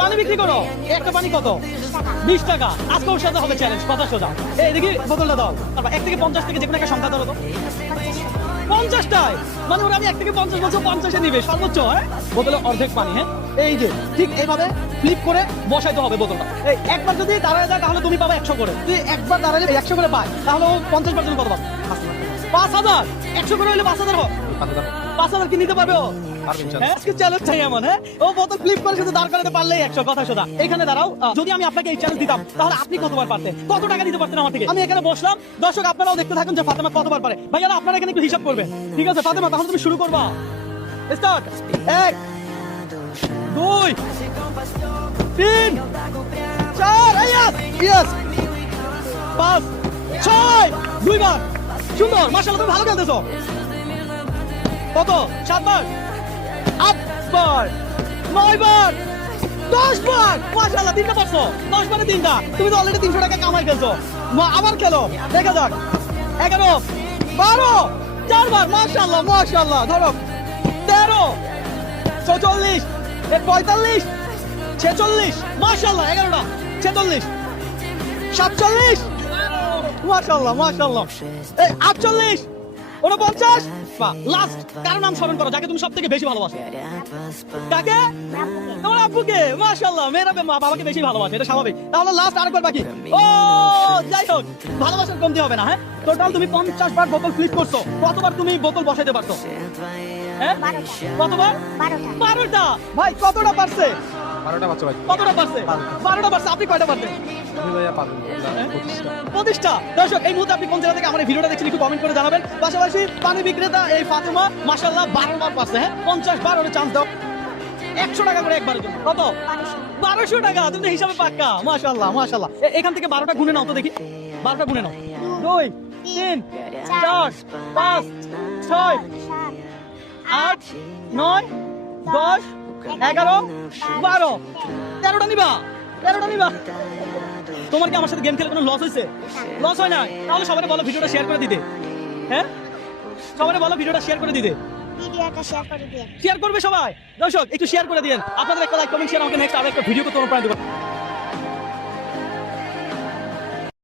পানি বিক্রি করো, একটা পানি কত? 20 টাকা। আজকে ওর সাথে হবে চ্যালেঞ্জ, কথা সোজা। এই দেখি বোতলটা দাও। তারপর 1 থেকে 50 থেকে যে কোনো একটা সংখ্যা ধরো তো। 50টায় মানে ওরা আমি 1 থেকে 50 বলছো, 50-এ নিবে সর্বোচ্চ। হ্যাঁ, বোতলে অর্ধেক পানি। হ্যাঁ, এই যে ঠিক এইভাবে ফ্লিপ করে বসাইতে হবে বোতলটা। এই একবার যদি দাঁড়ায় যায় তাহলে তুমি পাবে 100 করে। তুই একবার দাঁড়ালে 100 করে পায়, তাহলে ও 50% কত পাবে? 5000। 100 করে হলে 5000 হবে। 5000 কি নিতে পারবে ও? হ্যাঁ, আজকে চ্যালেঞ্জ চাই এমন। হ্যাঁ, ও বোতল ফ্লিপ করে শুধু দাঁড় করাতে পারলেই 100, কথা সোজা। এখানে দাঁড়াও। যদি আমি আপনাকে এই চ্যালেঞ্জ দিতাম তাহলে আপনি কতবার পারতেন? কত টাকা দিতে পারতেন আমার থেকে? আমি এখানে বসলাম, দর্শক আপনারাও দেখতে থাকুন যে ফাতেমা কতবার পারে। ভাইয়ারা আপনারা এখানে একটু হিসাব করবেন, ঠিক আছে? ফাতেমা, তাহলে তুমি শুরু করবা। স্টার্ট। 1 2 3 4 ইয়েস ইয়েস 5 6 দুইবার। সুন্দর, মাশাআল্লাহ, তুমি ভালো খেলতেছো। কত? 7 বার, 8 বার, 9 বার, 10 বার। মাশাআল্লাহ, 3টা পারছো। 10 বারে 3টা। তুমি তো অলরেডি 300 টাকা কামাই ফেলছো। আবার খেলো, দেখা যাক। 11 12 4 বার। মাশাআল্লাহ মাশাআল্লাহ। ধরো 13 44 45 46। মাশাআল্লাহ, 11টা। 46 47 মাশাআল্লাহ মাশাআল্লাহ। এই 48 49। লাস্ট কার নাম স্মরণ করো যাকে তুমি সব থেকে বেশি ভালোবাসো? কাকে? তোমার আব্বুকে। মাশাআল্লাহ, মেয়েরা মা বাবাকে বেশি ভালোবাসে, এটা স্বাভাবিক। তাহলে লাস্ট আরেকবার বাকি। ও যাই হোক, ভালোবাসার কমতি হবে না। হ্যাঁ, টোটাল তুমি 50 বার বোতল ফ্লিপ করছো। কতবার তুমি বোতল বসাইতে পারছো? হ্যাঁ, কতবার? 12টা। ভাই কতটা পারছে? 12টা বাচ্চা ভাই। কতটা পারছে? 12টা পারছে। আপনি কয়টা পারছেন? আমি ভাইয়া পারবো 25টা। 25টা। দর্শক, এই মুহূর্তে আপনি কোন জায়গা থেকে আমার এই ভিডিওটা দেখছেন একটু কমেন্ট করে জানাবেন। পাশাপাশি পানি বিক্রেতা এই ফাতেমা মাশাআল্লাহ 12 বার পারছে। হ্যাঁ, 50 বার ওরে চান্স দাও। 100 টাকা করে একবারের জন্য। কত? 1200 টাকা। তুমি তো হিসাবে পাক্কা। মাশাআল্লাহ মাশাআল্লাহ। এখান থেকে 12টা গুনে নাও তো দেখি। 12টা গুনে নাও। 2 3 4 5 6 8 9 10 11 12 13টা নিবা। 13টা নিবা। তোমার কি আমার সাথে গেম খেলে কোনো লস হয়েছে? লস হয় না? তাহলে সবাই বলো ভিডিওটা শেয়ার করে দিতে। হ্যাঁ, সবাই বলো ভিডিওটা শেয়ার করে দিতে। ভিডিওটা শেয়ার করে দিন। শেয়ার করবে সবাই। দর্শক একটু শেয়ার করে দিন। আপনাদের একটা লাইক কমেন্ট শেয়ার আমাকে নেক্সট আরো একটা ভিডিও করতে অনুপ্রাণিত করবে।